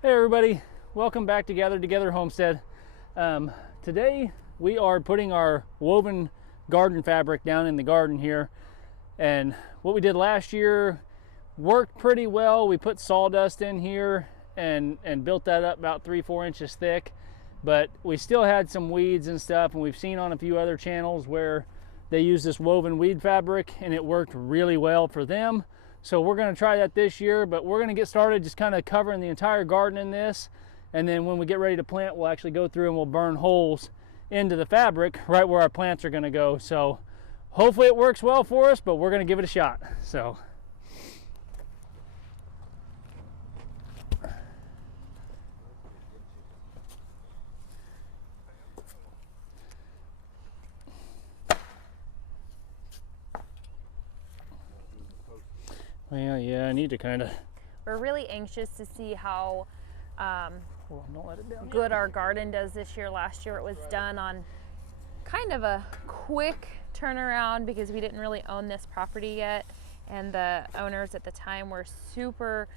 Hey everybody, welcome back to Gather Together Homestead. Today we are putting our woven garden fabric down in the garden here, and what we did last year worked pretty well. We put sawdust in here and built that up about 3-4 inches thick, but we still had some weeds and stuff, and we've seen on a few other channels where they use this woven weed fabric and it worked really well for them. So we're going to try that this year, but we're going to get started just kind of covering the entire garden in this, and then when we get ready to plant, we'll actually go through and we'll burn holes into the fabric right where our plants are going to go. So hopefully it works well for us, but we're going to give it a shot. So well, yeah, I need to kind of. We're really anxious to see how Don't let it down good our garden does this year. Last year it was done on kind of a quick turnaround because we didn't really own this property yet, and the owners at the time were super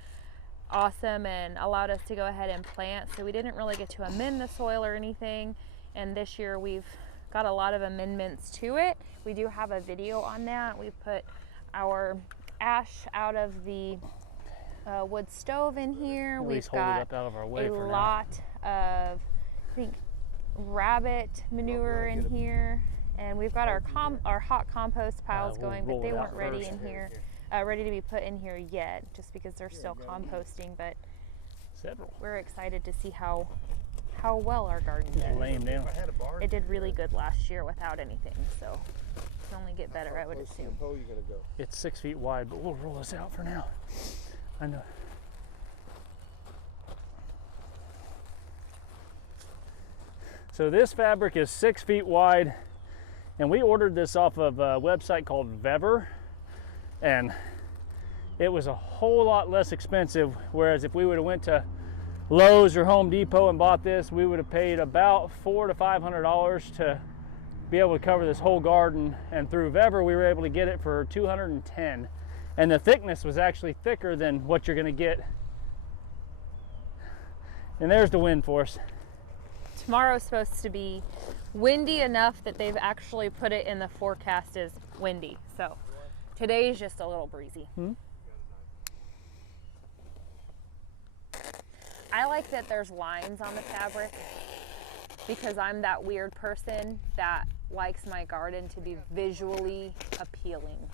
awesome and allowed us to go ahead and plant, so we didn't really get to amend the soil or anything. And this year we've got a lot of amendments to it. We do have a video on that. We put our ash out of the wood stove in here. We've got a lot of, I think, rabbit manure in here, and we've got our hot compost piles going, but they weren't ready in here, ready to be put in here yet, just because they're still composting. But we're excited to see how well our garden does. Lay 'em down. It did really good last year without anything, so it can only get better, I would assume. It's 6 feet wide, but we'll roll this out for now. I know. So this fabric is 6 feet wide, and we ordered this off of a website called Vever, and it was a whole lot less expensive, whereas if we would have went to Lowe's or Home Depot and bought this, we would have paid about $400 to $500 to be able to cover this whole garden. And through Vever we were able to get it for $210, and the thickness was actually thicker than what you're going to get. And there's the wind force. Tomorrow's supposed to be windy enough that they've actually put it in the forecast as windy, so today's just a little breezy. I like that there's lines on the fabric because I'm that weird person that likes my garden to be visually appealing.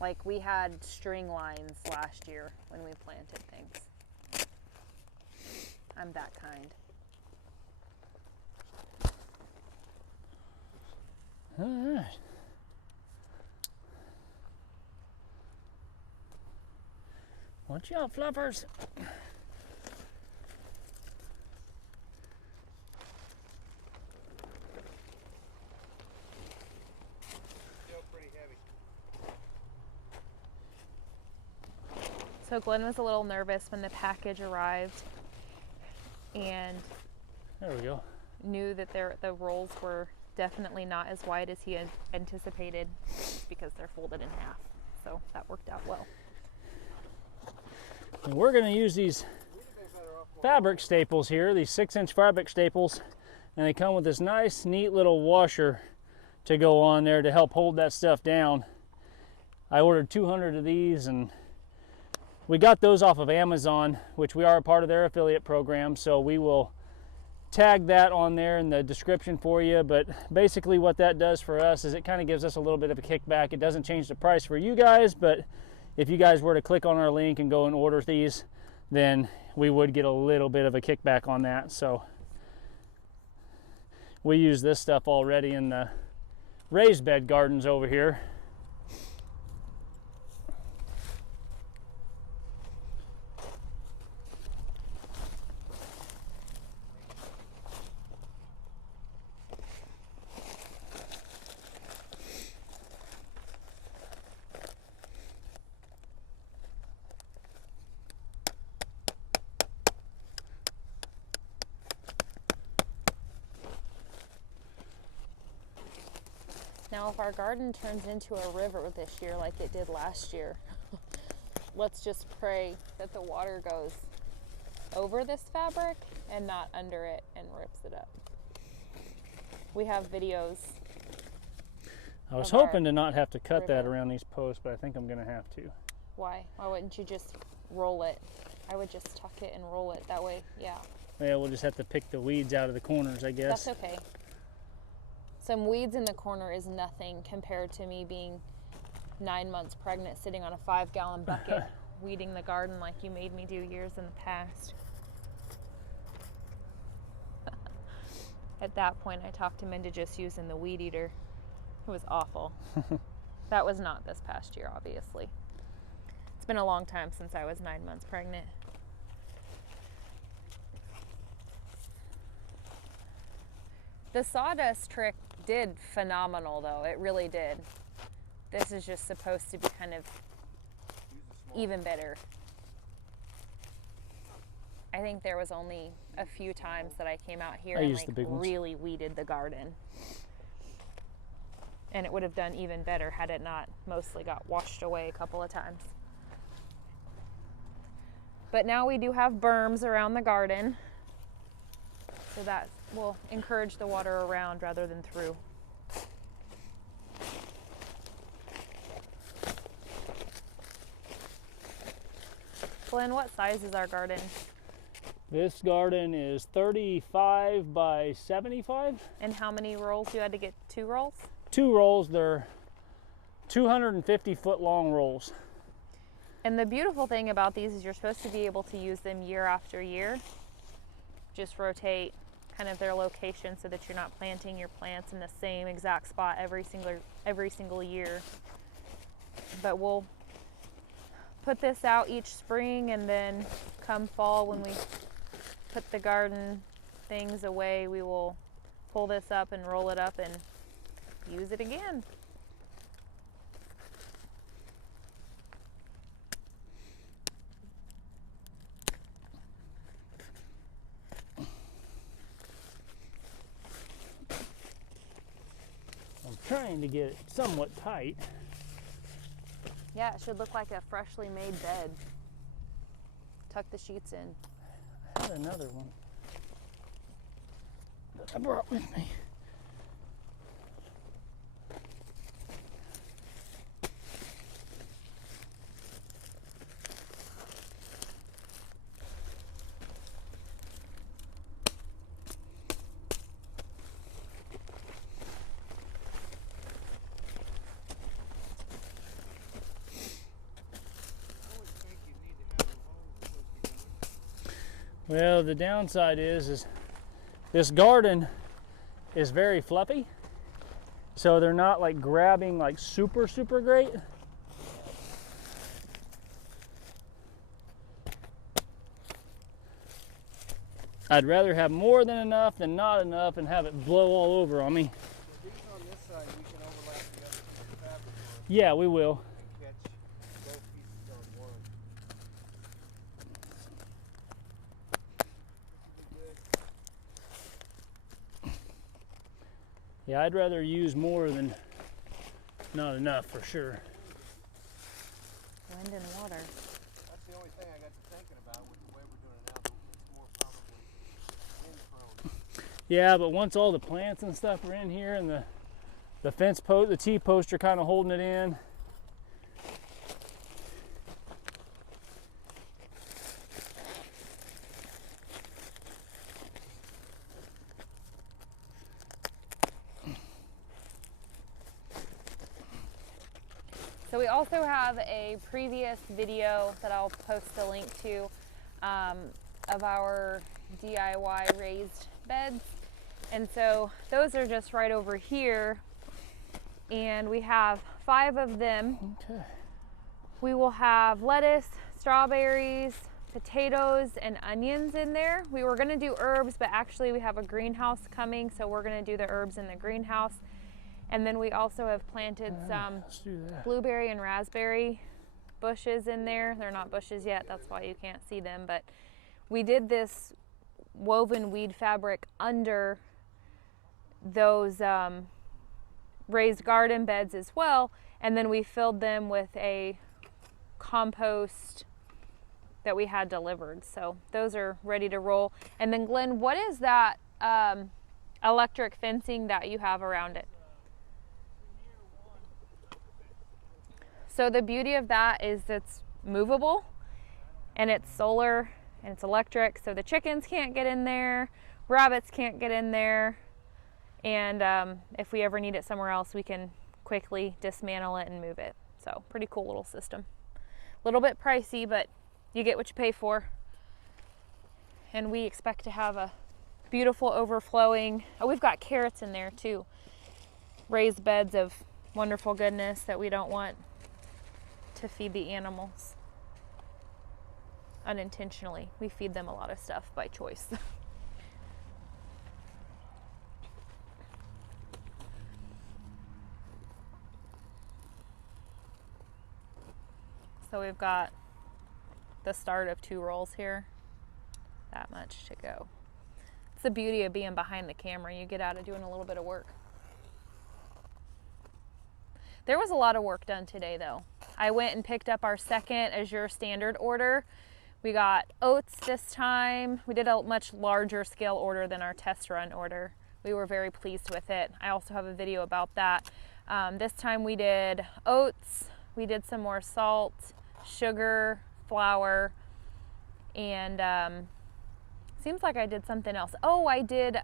Like we had string lines last year when we planted things. I'm that kind. All right. Watch out, fluffers. So Glenn was a little nervous when the package arrived and There we go. knew that the rolls were definitely not as wide as he had anticipated because they're folded in half. So that worked out well. And we're going to use these fabric staples here, these 6-inch fabric staples, and they come with this nice, neat little washer to go on there to help hold that stuff down. I ordered 200 of these, and we got those off of Amazon, which we are a part of their affiliate program, so we will tag that on there in the description for you. But basically what that does for us is it kind of gives us a little bit of a kickback. It doesn't change the price for you guys, but if you guys were to click on our link and go and order these, then we would get a little bit of a kickback on that. So we use this stuff already in the raised bed gardens over here. Now, if our garden turns into a river this year like it did last year, let's just pray that the water goes over this fabric and not under it and rips it up. We have videos. I was hoping to not have to cut that river. around these posts, but I think I'm gonna have to. Why? Why wouldn't you just roll it? I would just tuck it and roll it. That way, yeah. Yeah, we'll just have to pick the weeds out of the corners, I guess. That's okay. Some weeds in the corner is nothing compared to me being 9 months pregnant, sitting on a 5-gallon bucket, weeding the garden like you made me do years in the past. At that point, I talked him into just using the weed eater. It was awful. That was not this past year, obviously. It's been a long time since I was 9 months pregnant. The sawdust trick did phenomenal, though. It really did. This is just supposed to be kind of even better. I think there was only a few times that I came out here and like really weeded the garden. And it would have done even better had it not mostly got washed away a couple of times. But now we do have berms around the garden, so that will encourage the water around rather than through. Glenn, what size is our garden? This garden is 35 by 75. And how many rolls? You had to get 2 rolls? 2 rolls. They're 250 foot long rolls. And the beautiful thing about these is you're supposed to be able to use them year after year. Just rotate kind of their location so that you're not planting your plants in the same exact spot every single year. But we'll put this out each spring, and then come fall when we put the garden things away, we will pull this up and roll it up and use it again. I'm trying to get it somewhat tight. Yeah, it should look like a freshly made bed. Tuck the sheets in. I had another one that I brought with me. Well, the downside is this garden is very fluffy, so they're not like grabbing like super great. I'd rather have more than enough than not enough and have it blow all over on me. These on this side, we can overlap the other fabric on Yeah, we will. and catch both pieces on one. Yeah, I'd rather use more than not enough for sure. Wind and water. That's the only thing I got to thinking about with the way we're doing it now. It's more probably wind prone. Yeah, but once all the plants and stuff are in here and the fence post, the T-posts are kind of holding it in. So we also have a previous video that I'll post a link to of our DIY raised beds. And so those are just right over here. And we have 5 of them. Okay. We will have lettuce, strawberries, potatoes, and onions in there. We were gonna do herbs, but actually we have a greenhouse coming, so we're gonna do the herbs in the greenhouse. And then we also have planted some blueberry and raspberry bushes in there. They're not bushes yet, that's why you can't see them, but we did this woven weed fabric under those raised garden beds as well, and then we filled them with a compost that we had delivered. So those are ready to roll. And then Glenn, what is that electric fencing that you have around it? So the beauty of that is it's movable and it's solar and it's electric, so the chickens can't get in there, rabbits can't get in there, and if we ever need it somewhere else, we can quickly dismantle it and move it. So pretty cool little system. A little bit pricey, but you get what you pay for. And we expect to have a beautiful overflowing, oh, we've got carrots in there too. Raised beds of wonderful goodness that we don't want to feed the animals unintentionally. We feed them a lot of stuff by choice. So we've got the start of 2 rolls here. That much to go. It's the beauty of being behind the camera. You get out of doing a little bit of work. There was a lot of work done today though. I went and picked up our second Azure standard order. We got oats this time. We did a much larger scale order than our test run order. We were very pleased with it. I also have a video about that. This time we did oats, we did some more salt, sugar, flour, and seems like I did something else. Oh, I did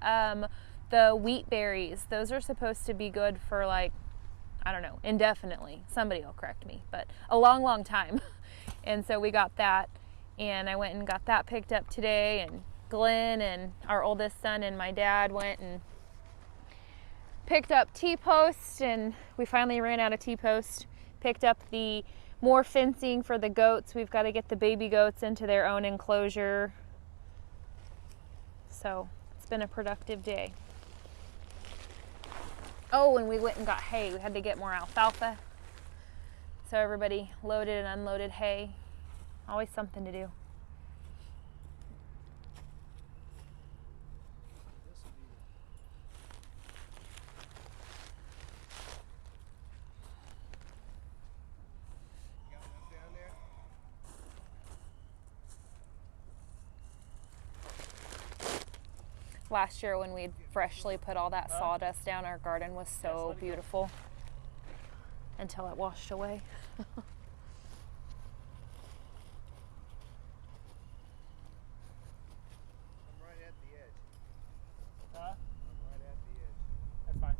the wheat berries. Those are supposed to be good for, like, I don't know, indefinitely. Somebody will correct me, but a long, long time. And so we got that, and I went and got that picked up today, and Glenn and our oldest son and my dad went and picked up T-posts, and we finally ran out of T-post. Picked up the more fencing for the goats. We've got to get the baby goats into their own enclosure. So it's been a productive day. Oh, and we went and got hay. We had to get more alfalfa. So everybody loaded and unloaded hay. Always something to do. Last year when we'd freshly put all that sawdust down, our garden was so beautiful until it washed away. I'm right at the edge. Huh? I'm right at the edge. That's fine.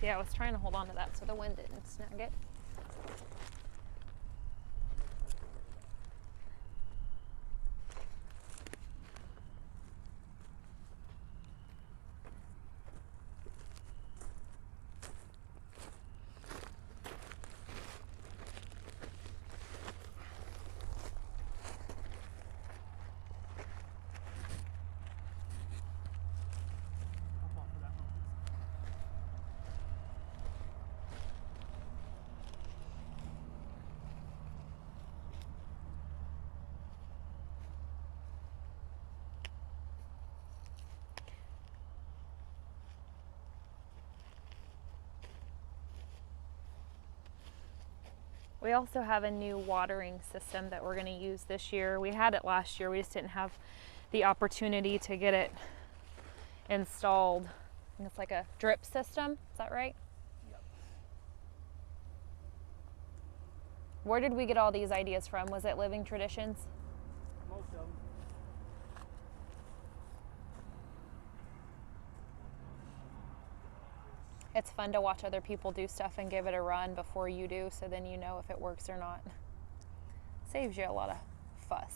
See, I was trying to hold on to that so the wind didn't snag it. We also have a new watering system that we're going to use this year. We had it last year, we just didn't have the opportunity to get it installed. And it's like a drip system, is that right? Yep. Where did we get all these ideas from? Was it Living Traditions? Most of them. It's fun to watch other people do stuff and give it a run before you do, so then you know if it works or not. Saves you a lot of fuss.